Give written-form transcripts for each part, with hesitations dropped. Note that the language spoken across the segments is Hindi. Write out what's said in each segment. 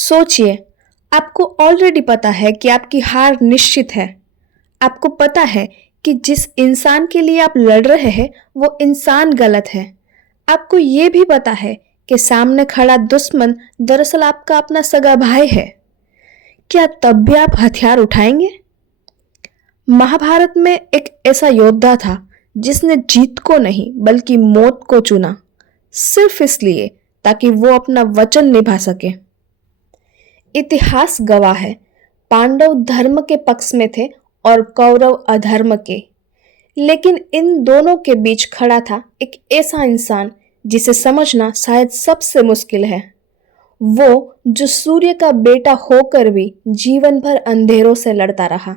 सोचिए, आपको ऑलरेडी पता है कि आपकी हार निश्चित है। आपको पता है कि जिस इंसान के लिए आप लड़ रहे हैं वो इंसान गलत है। आपको ये भी पता है कि सामने खड़ा दुश्मन दरअसल आपका अपना सगा भाई है। क्या तब भी आप हथियार उठाएंगे? महाभारत में एक ऐसा योद्धा था जिसने जीत को नहीं बल्कि मौत को चुना, सिर्फ इसलिए ताकि वो अपना वचन निभा सके। इतिहास गवाह है, पांडव धर्म के पक्ष में थे और कौरव अधर्म के। लेकिन इन दोनों के बीच खड़ा था एक ऐसा इंसान जिसे समझना शायद सबसे मुश्किल है। वो जो सूर्य का बेटा होकर भी जीवन भर अंधेरों से लड़ता रहा।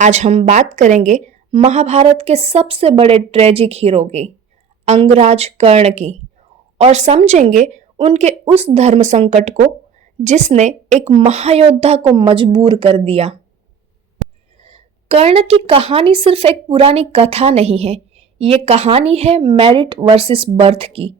आज हम बात करेंगे महाभारत के सबसे बड़े ट्रेजिक हीरो की, अंगराज कर्ण की, और समझेंगे उनके उस धर्म संकट को जिसने एक महायोद्धा को मजबूर कर दिया। कर्ण की कहानी सिर्फ एक पुरानी कथा नहीं है, ये कहानी है मेरिट वर्सेस बर्थ की,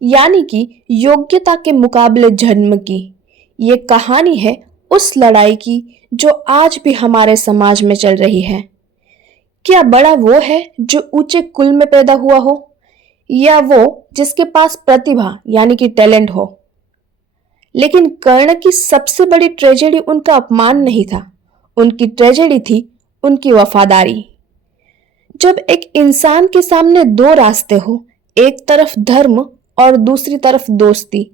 यानी कि योग्यता के मुकाबले जन्म की। ये कहानी है उस लड़ाई की जो आज भी हमारे समाज में चल रही है। क्या बड़ा वो है जो ऊंचे कुल में पैदा हुआ हो, या वो जिसके पास प्रतिभा यानी कि टैलेंट हो? लेकिन कर्ण की सबसे बड़ी ट्रेजेडी उनका अपमान नहीं था, उनकी ट्रेजेडी थी उनकी वफादारी। जब एक इंसान के सामने दो रास्ते हो, एक तरफ धर्म और दूसरी तरफ दोस्ती,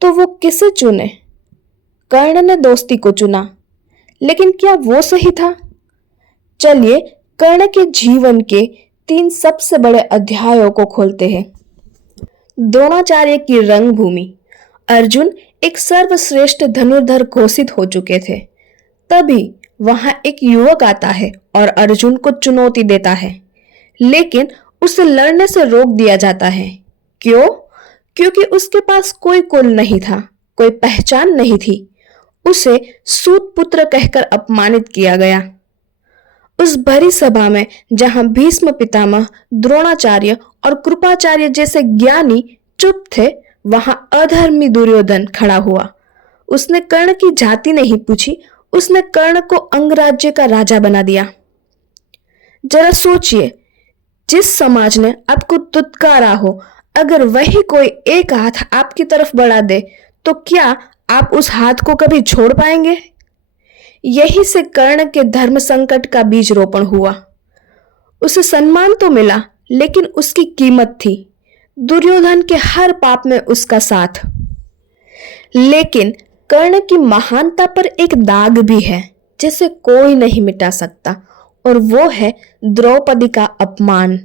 तो वो किसे चुने? कर्ण ने दोस्ती को चुना, लेकिन क्या वो सही था? चलिए कर्ण के जीवन के 3 सबसे बड़े अध्यायों को खोलते हैं। द्रोणाचार्य की रंगभूमि। अर्जुन एक सर्वश्रेष्ठ धनुर्धर घोषित हो चुके थे। तभी वहां एक युवक आता है और अर्जुन को चुनौती देता है, लेकिन उसे लड़ने से रोक दिया जाता है। क्यों? क्योंकि उसके पास कोई कुल नहीं था, कोई पहचान नहीं थी। उसे सूत पुत्र कहकर अपमानित किया गया। उस भरी सभा में जहां भीष्म पितामह, द्रोणाचार्य और कृपाचार्य जैसे ज्ञानी चुप थे, वहां अधर्मी दुर्योधन खड़ा हुआ। उसने कर्ण की जाति नहीं पूछी, उसने कर्ण को अंगराज्य का राजा बना दिया। जरा सोचिए, जिस समाज ने आपको दुत्कारा हो, अगर वही कोई एक हाथ आपकी बढ़ा बढ़ा दे, तो क्या आप उस हाथ को कभी छोड़ पाएंगे? यही से कर्ण के धर्म संकट का बीज रोपण हुआ। उसे सम्मान तो मिला, लेकिन उसकी कीमत थी दुर्योधन के हर पाप में उसका साथ। लेकिन कर्ण की महानता पर एक दाग भी है जिसे कोई नहीं मिटा सकता, और वो है द्रौपदी का अपमान।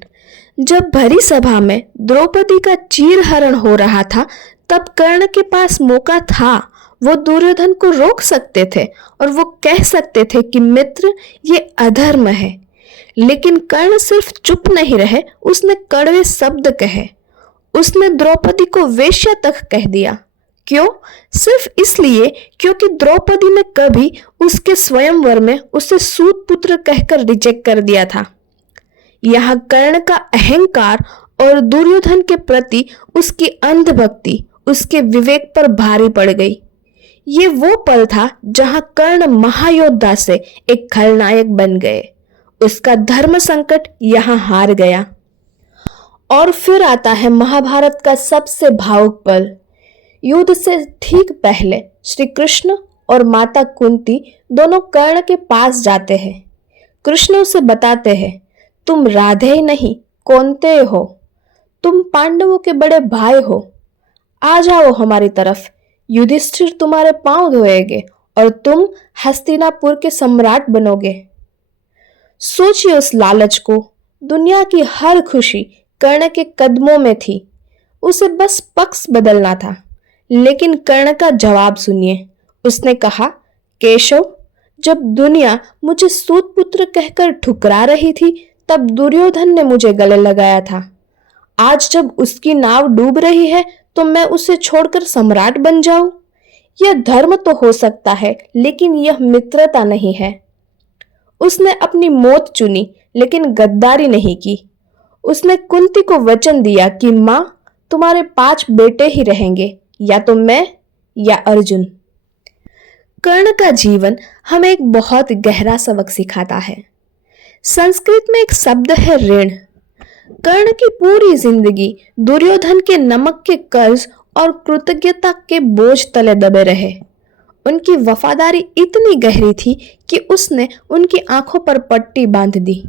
जब भरी सभा में द्रौपदी का चीरहरण हो रहा था, तब कर्ण के पास मौका था। वो दुर्योधन को रोक सकते थे और वो कह सकते थे कि मित्र, ये अधर्म है। लेकिन कर्ण सिर्फ चुप नहीं रहे, उसने कड़वे शब्द कहे। उसने द्रौपदी को वेश्या तक कह दिया। क्यों? सिर्फ इसलिए क्योंकि द्रौपदी ने कभी उसके स्वयंवर में उसे सूत पुत्र कहकर रिजेक्ट कर दिया था। यहाँ कर्ण का अहंकार और दुर्योधन के प्रति उसकी अंधभक्ति उसके विवेक पर भारी पड़ गई। ये वो पल था जहां कर्ण महायोद्धा से एक खलनायक बन गए। उसका धर्म संकट यहाँ हार गया। और फिर आता है महाभारत का सबसे भावुक पल। युद्ध से ठीक पहले श्री कृष्ण और माता कुंती दोनों कर्ण के पास जाते हैं। कृष्ण उसे बताते हैं, तुम राधे ही नहीं, कौन्तेय हो, तुम पांडवों के बड़े भाई हो, आ जाओ हमारी तरफ। युधिष्ठिर तुम्हारे पांव धोएंगे और तुम हस्तिनापुर के सम्राट बनोगे। सोचिए उस लालच को। दुनिया की हर खुशी कर्ण के कदमों में थी, उसे बस पक्ष बदलना था। लेकिन कर्ण का जवाब सुनिए। उसने कहा, केशव, जब दुनिया मुझे सूत पुत्र कहकर ठुकरा रही थी, तब दुर्योधन ने मुझे गले लगाया था। आज जब उसकी नाव डूब रही है, तो मैं उसे छोड़कर सम्राट बन जाऊं? यह धर्म तो हो सकता है, लेकिन यह मित्रता नहीं है। उसने अपनी मौत चुनी, लेकिन गद्दारी नहीं की। उसने कुंती को वचन दिया कि मां, तुम्हारे 5 बेटे ही रहेंगे, या तो मैं या अर्जुन। कर्ण का जीवन हमें एक बहुत गहरा सबक सिखाता है। संस्कृत में एक शब्द है ऋण। कर्ण की पूरी जिंदगी दुर्योधन के नमक के कर्ज और कृतज्ञता के बोझ तले दबे रहे। उनकी वफादारी इतनी गहरी थी कि उसने उनकी आंखों पर पट्टी बांध दी।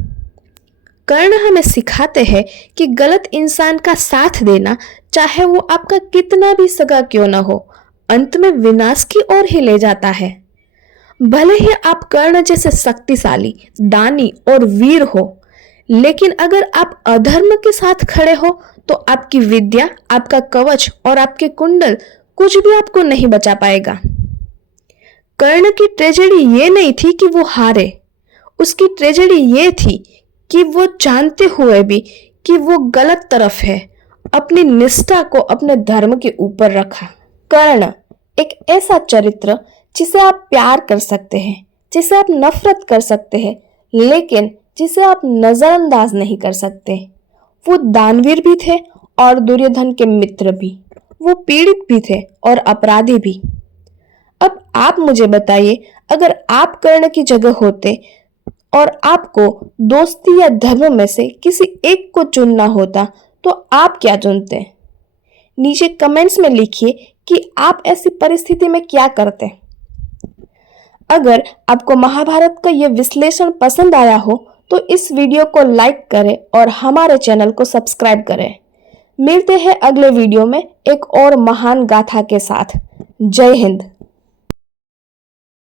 कर्ण हमें सिखाते हैं कि गलत इंसान का साथ देना, चाहे वो आपका कितना भी सगा क्यों न हो, अंत में विनाश की ओर ही ले जाता है। भले ही आप कर्ण जैसे शक्तिशाली, दानी और वीर हो, लेकिन अगर आप अधर्म के साथ खड़े हो तो आपकी विद्या, आपका कवच और आपके कुंडल कुछ भी आपको नहीं बचा पाएगा। कर्ण की ट्रेजेडी ये नहीं थी कि वो हारे, उसकी ट्रेजेडी ये थी कि वो जानते हुए भी कि वो गलत तरफ है, अपनी निष्ठा को अपने धर्म के ऊपर रखा। कर्ण एक ऐसा चरित्र जिसे आप प्यार कर सकते हैं, जिसे आप नफरत कर सकते हैं, लेकिन जिसे आप नजरअंदाज नहीं कर सकते। वो दानवीर भी थे और दुर्योधन के मित्र भी। वो पीड़ित भी थे और अपराधी भी। अब आप मुझे बताइए, अगर आप कर्ण की जगह होते और आपको दोस्ती या धर्म में से किसी एक को चुनना होता तो आप क्या चुनते? नीचे कमेंट्स में लिखिए कि आप ऐसी परिस्थिति में क्या करते। अगर आपको महाभारत का यह विश्लेषण पसंद आया हो तो इस वीडियो को लाइक करें और हमारे चैनल को सब्सक्राइब करें। मिलते हैं अगले वीडियो में एक और महान गाथा के साथ। जय हिंद।